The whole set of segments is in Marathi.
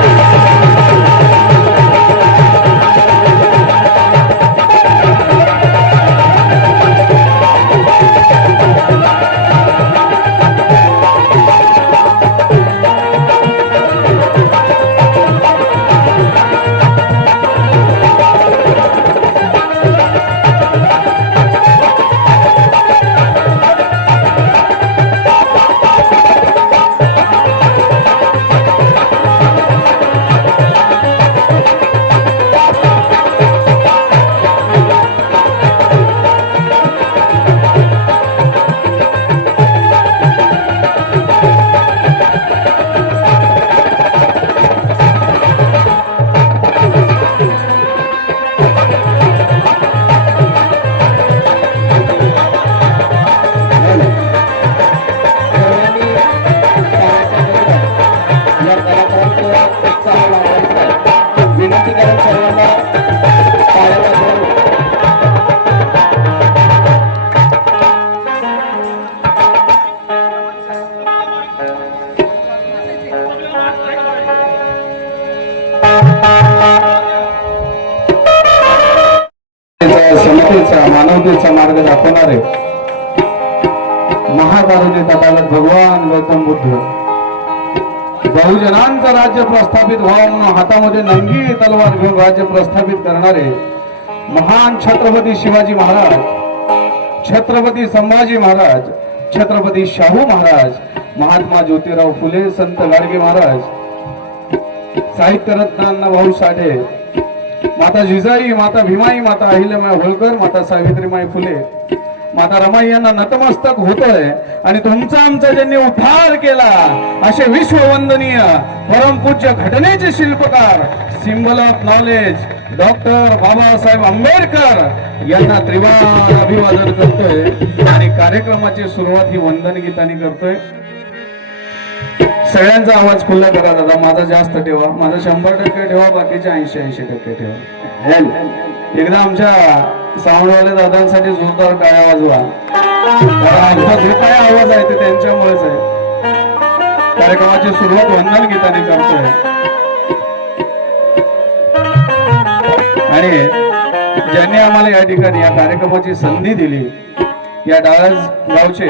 या प्रस्थापित व्हावा म्हणून हातामध्ये नंगी तलवार घेऊन राज्य प्रस्थापित करणारे महान छत्रपती शिवाजी महाराज छत्रपती संभाजी महाराज छत्रपती शाहू महाराज महात्मा ज्योतिराव फुले संत गाडगे महाराज साहित्यरत्न अण्णाभाऊ साठे माता जिजाई माता भीमाई माता अहिल्यामाई होळकर माता सावित्रीमाई फुले माता रमाई यांना नतमस्तक होतोय. आणि तुमचा आमचा ज्यांनी उद्धार केला असे विश्ववंदनीय परमपूज्य घटनेचे शिल्पकार symbol of knowledge doctor Babasaheb Ambedkar यांना त्रिवार अभिवादन करतोय. आणि कार्यक्रमाची सुरुवात ही वंदन गीतानी करतोय. सगळ्यांचा आवाज खुल्ला करा दादा. माझा जास्त ठेवा. माझा शंभर टक्के ठेवा बाकीचे ऐंशी ऐंशी टक्के ठेवा. एकदा आमच्या साऊंडवाल्या दादांसाठी जोरदार काळ्या वाजवा. कारण आमचा जो काय आवाज आहे ते त्यांच्यामुळेच आहे. कार्यक्रमाची सुरुवात वंदन गीताने करतोय. आणि ज्यांनी आम्हाला या ठिकाणी या कार्यक्रमाची संधी दिली या डाळज गावचे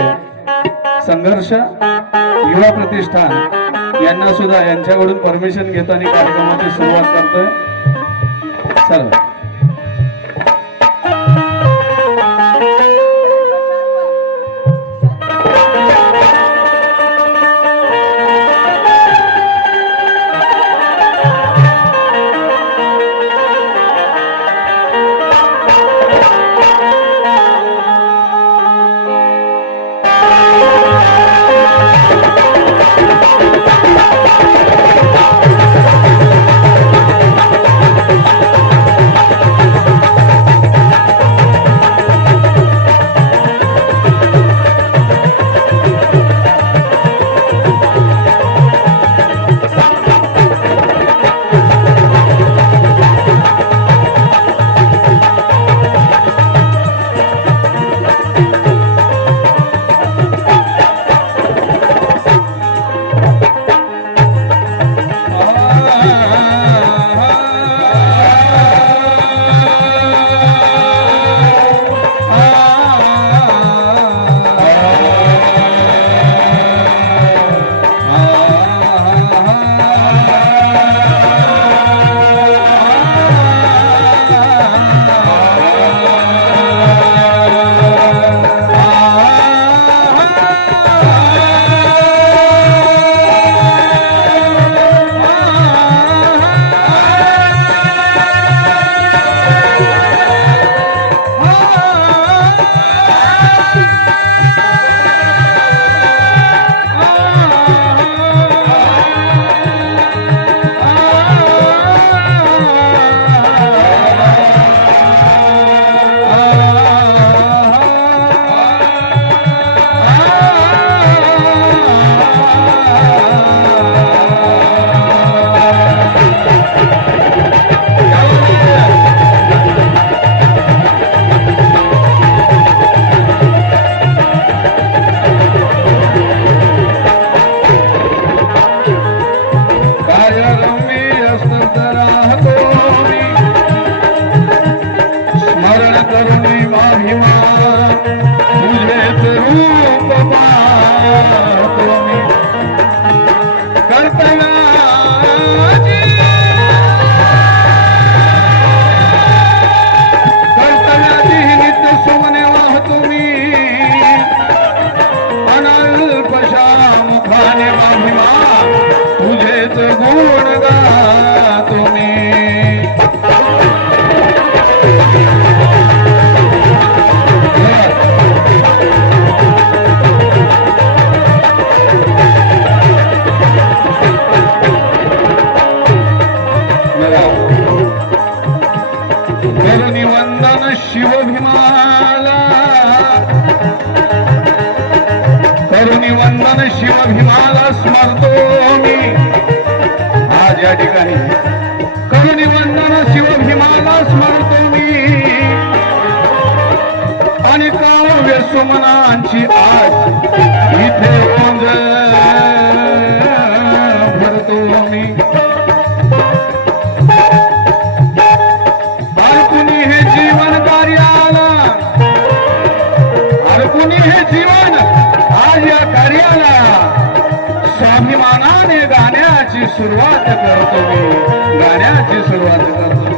संघर्ष युवा प्रतिष्ठान यांना सुद्धा यांच्याकडून परमिशन घेताना कार्यक्रमाची सुरुवात करतोय. चला. सुमनांची आज इथे भरतो मी कुणी हे जीवन कार्याला बालकुनी हे जीवन आज या कार्याला स्वाभिमानाने गाण्याची सुरुवात करतो मी. गाण्याची सुरुवात करतो.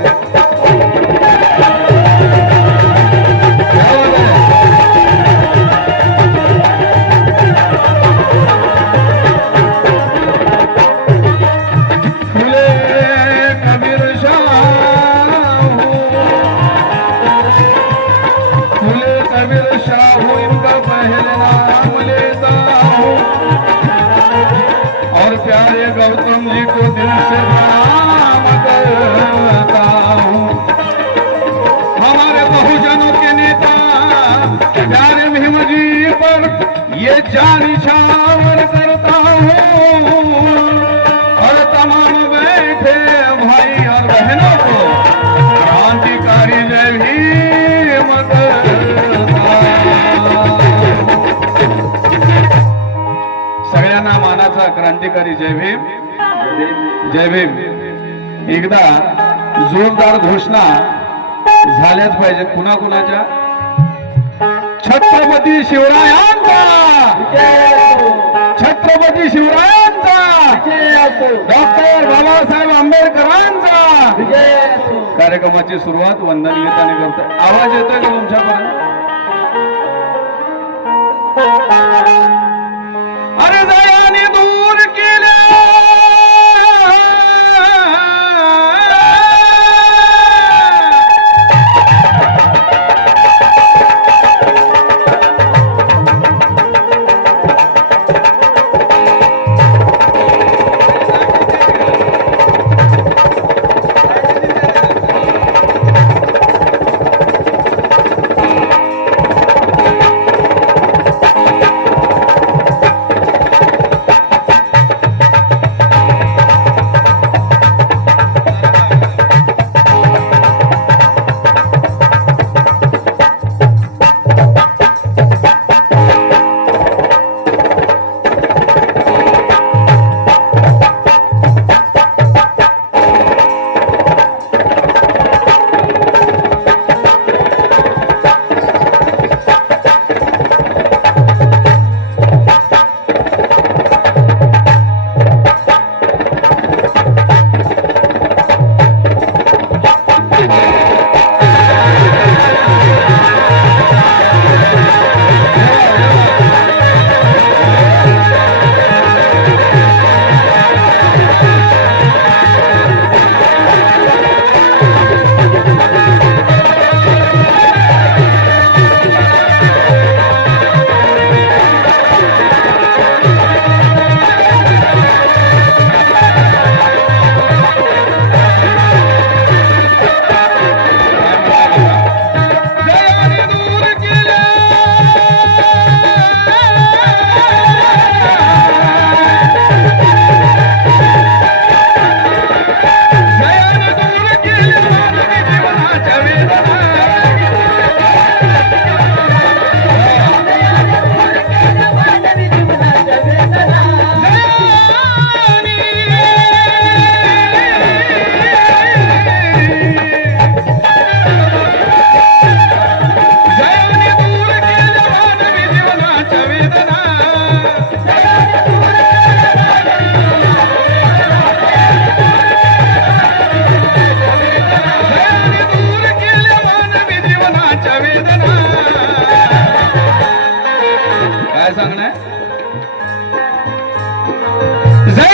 और प्यारे गौतम जी को दिल से प्रणाम करता हूँ। हमारे बहुजनों के नेता प्यारे भीम जी पर ये जानी छावन अधिकारी जय भीम. जय भीम. एकदा जोरदार घोषणा झाल्याच पाहिजे कुणा कुणाच्या छत्रपती शिवरायांचा! छत्रपती शिवरायांचा! डॉक्टर बाबासाहेब आंबेडकरांचा! कार्यक्रमाची सुरुवात वंदन गीताने करतोय. आवाज येतोय का तुमच्यापर्यंत? Zay!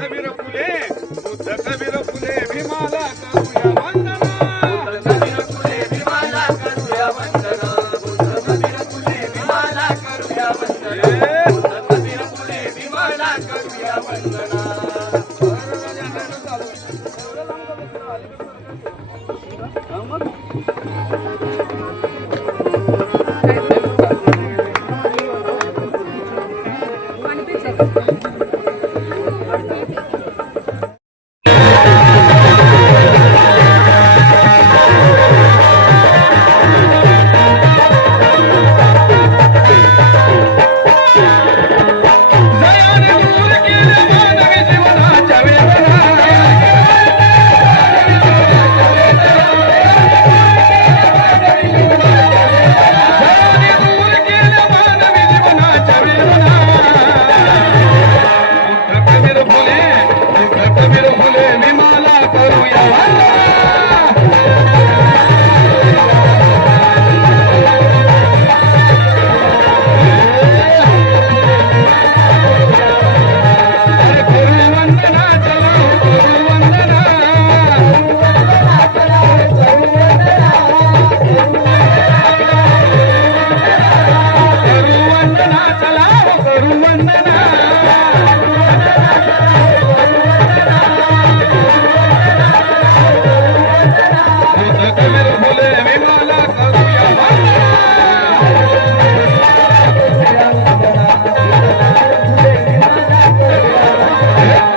कबीर फुले बुद्ध कबीर फुले भीमाला करूया वंदना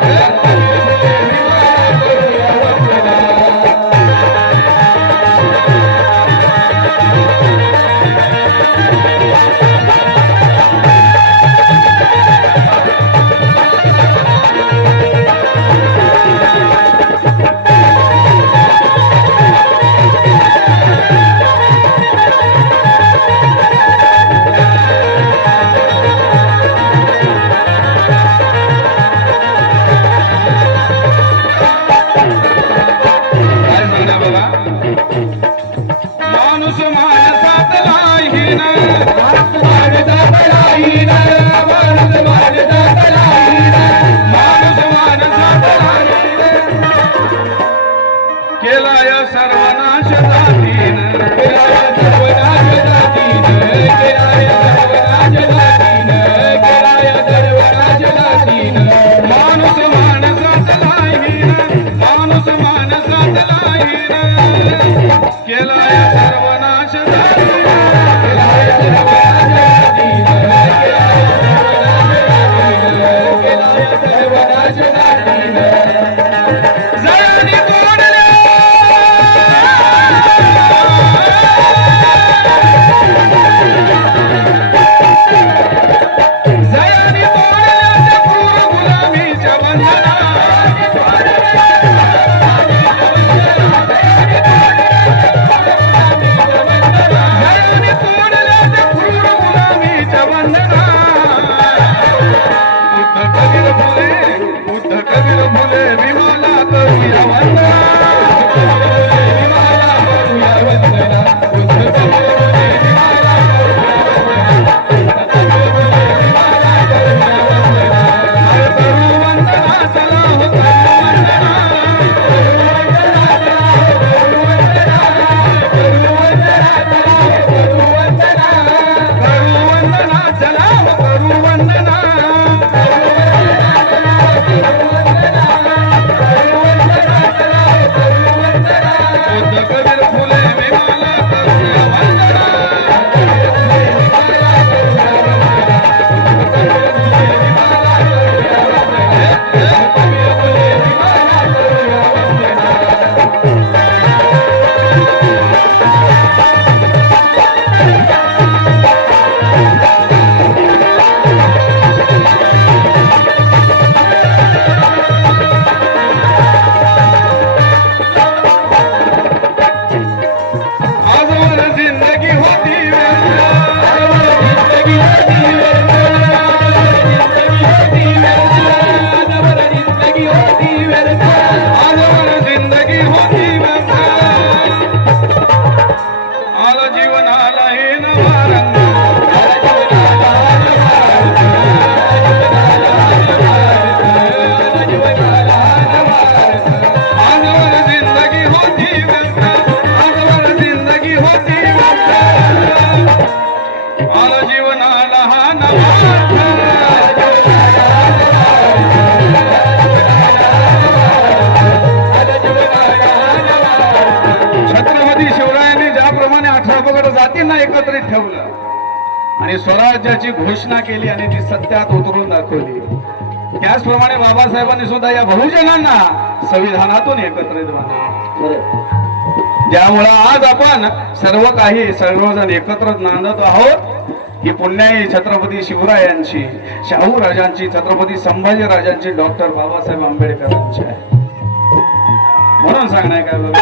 Yeah. आणि स्वराज्याची घोषणा केली आणि ती सत्यात उतरून दाखवली. त्याचप्रमाणे बाबासाहेबांनी सुद्धा या बहुजनांना संविधानातून एकत्रित बांधलं. ज्यामुळं आज आपण सर्व काही सर्वजण एकत्र नांदत आहोत ही पुण्याई छत्रपती शिवरायांची शाहू राजांची छत्रपती संभाजी राजांची डॉक्टर बाबासाहेब आंबेडकरांची आहे. म्हणून सांगणार काय बघा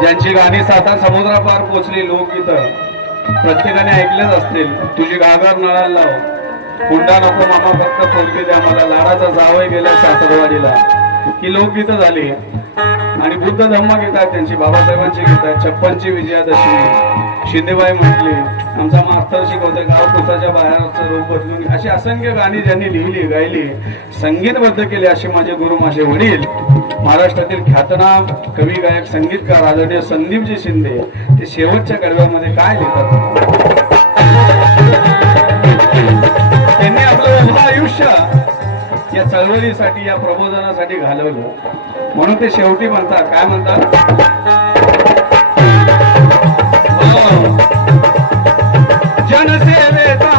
ज्यांची गाणी साता समुद्रापार पोचली लोकगीत प्रत्येकाने ऐकलेच असतील. तुझी घागर नळाला लाव. हुंडा नको मामा फक्त पोरगी द्या. मला लाडाचा जावई गेला सासरवाडीला. ही लोकगीतं झाली. आणि बुद्ध धम्म गीत आहेत त्यांची बाबासाहेबांची गीत आहेत छप्पनची विजयादशमी. शिंदेबाई म्हटली आमचा मास्तर शिकवते गाव कुसाच्या बाहेरचं रूप बदलून अशी असंख्य गाणी ज्यांनी लिहिली गायली संगीतबद्ध केली असे माझे गुरु माझे वडील. महाराष्ट्रातील ख्यातनाम कवी गायक संगीतकार आदरणीय संदीपजी शिंदे ते शेवटच्या कडव्यामध्ये काय लिहितात? त्यांनी आपलं आयुष्य या चळवळीसाठी या प्रबोधनासाठी घालवलं. म्हणून ते शेवटी म्हणतात. काय म्हणतात? हो. जनसेवेचा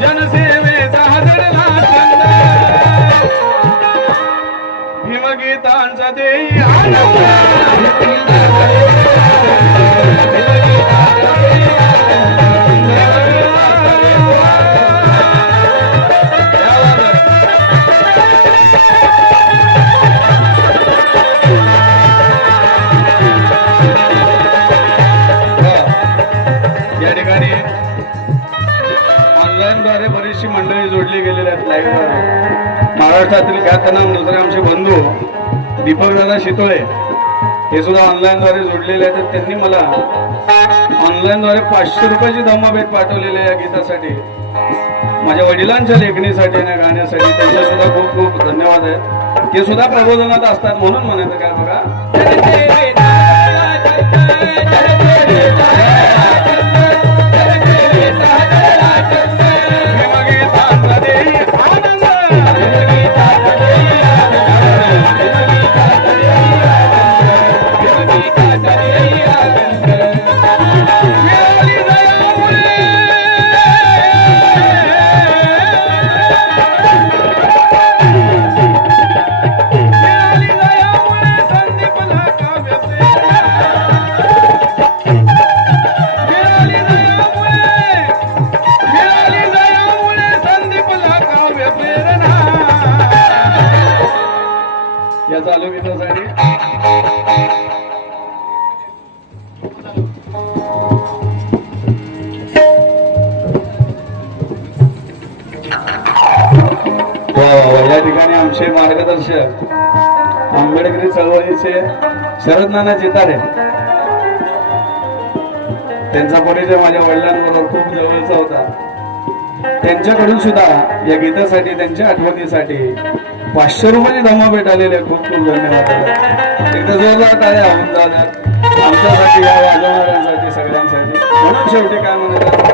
जनसेवेचा भीमगीतांचा देई आनंद. महाराष्ट्रातील ख्यातनाम दुसरे आमचे बंधू दीपकदादा शितोळे हे सुद्धा ऑनलाईनद्वारे जोडलेले आहेत. त्यांनी मला ऑनलाईनद्वारे पाचशे रुपयाची धम्माभेट पाठवलेली आहे या गीतासाठी. माझ्या वडिलांच्या लेखणीसाठी आणि गाण्यासाठी. त्यांचे सुद्धा खूप खूप धन्यवाद आहेत. ते सुद्धा प्रबोधनात असतात म्हणून म्हणायचं काय बघा? चालू गीतासाठी या ठिकाणी आमचे मार्गदर्शक आंबेडकरी चळवळीचे शरद नाना चितारे त्यांचा परिचय माझ्या वडिलांबरोबर खूप जवळचा होता. त्यांच्याकडून सुद्धा या गीतासाठी त्यांच्या आठवणीसाठी पाचशे रुपये धमा भेटालेले खूप खूप धन्यवाद. एकदा जोरदार टाळ्या होऊन जातात आमच्यासाठी या वाजवणाऱ्यांसाठी सगळ्यांसाठी. म्हणून शेवटी काय म्हणतात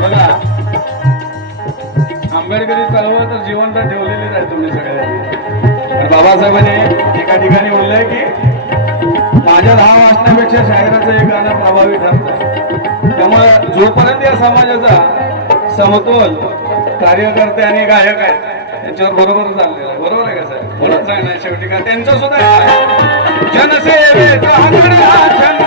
बघा आंबेडकरी चळवळ तर जिवंत ठेवलेलीच आहे तुम्ही सगळ्यांनी. बाबासाहेबांनी एका ठिकाणी बोललंय की माझ्या दहा वाजण्यापेक्षा वाचण्यापेक्षा समाजाचं हे गाणं प्रभावी ठरतं त्यामुळे जोपर्यंत या समाजाचा समतोल कार्यकर्ते आणि गायक आहेत त्यांच्यावर बरोबर चाललेला आहे बरोबर आहे का साहेब म्हणून सांगणार शेवटी का त्यांचा सुद्धा जनसेवेचा छंद